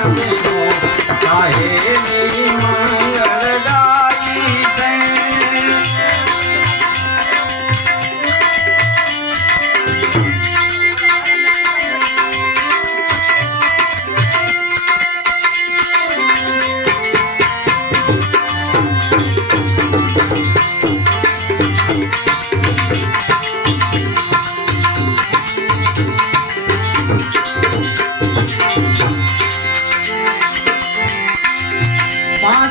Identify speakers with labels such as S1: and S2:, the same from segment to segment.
S1: Thank you.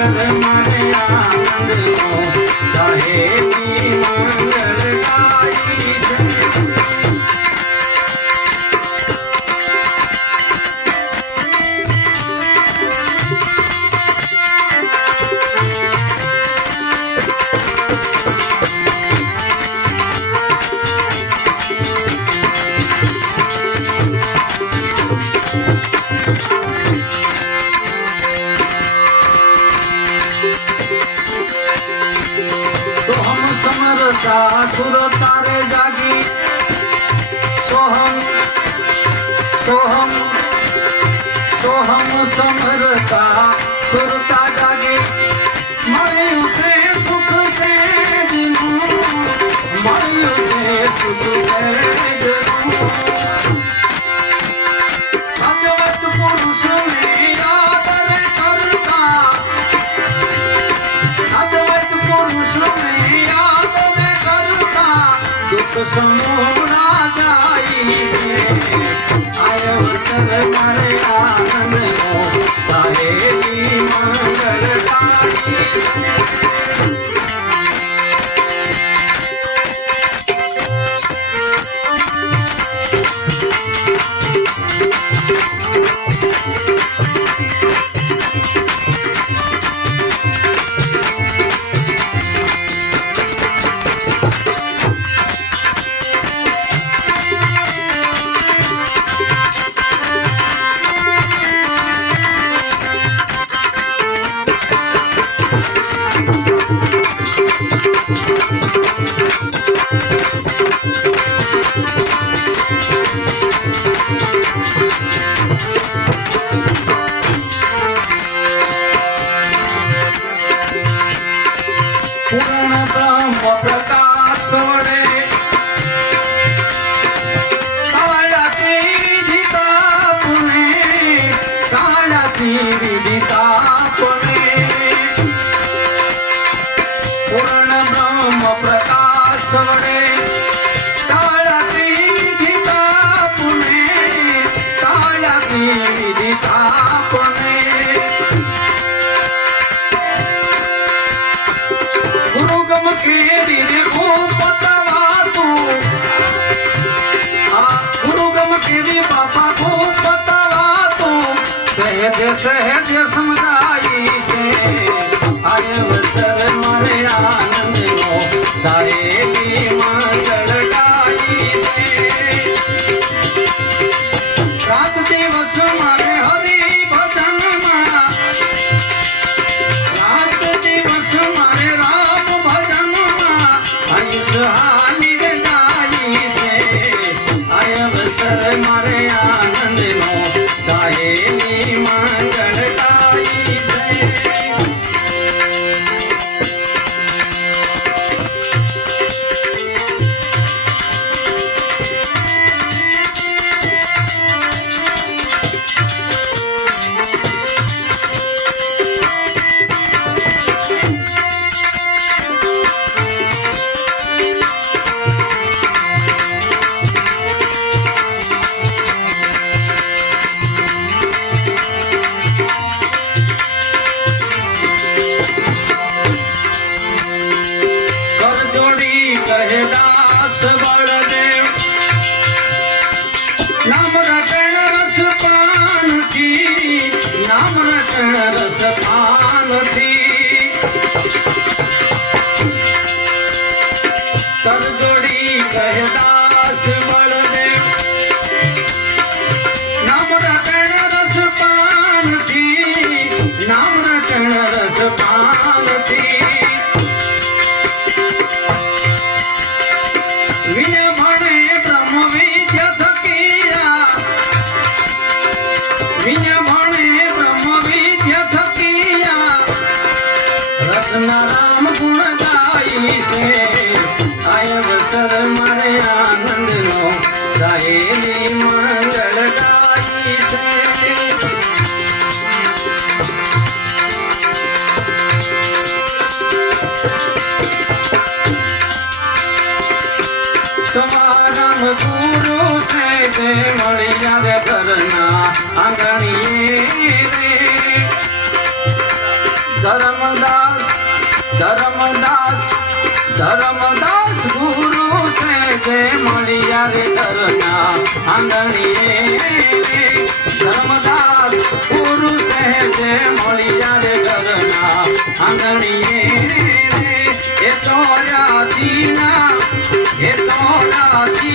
S1: મંગલ મને આનંદ નો ચાહે મંગલ સાઈ সুরতা সুরতারে জাগি। সোহম সোহম সোহম সমরতা সুরতা समूह અંતર મને આનંદનો. થાય शरद सखा તે મળી ગયા ઘરના આંગણીએ ધર્મદાસ ધર્મદાસ ધર્મદાસ ગુરુ છે તે મળી રે ઘરના આંગણીએ. ધર્મદાસ ગુરુ છે તે મળી રે ઘરના આંગણીએ. એ તો રાજીના એ તો રાજી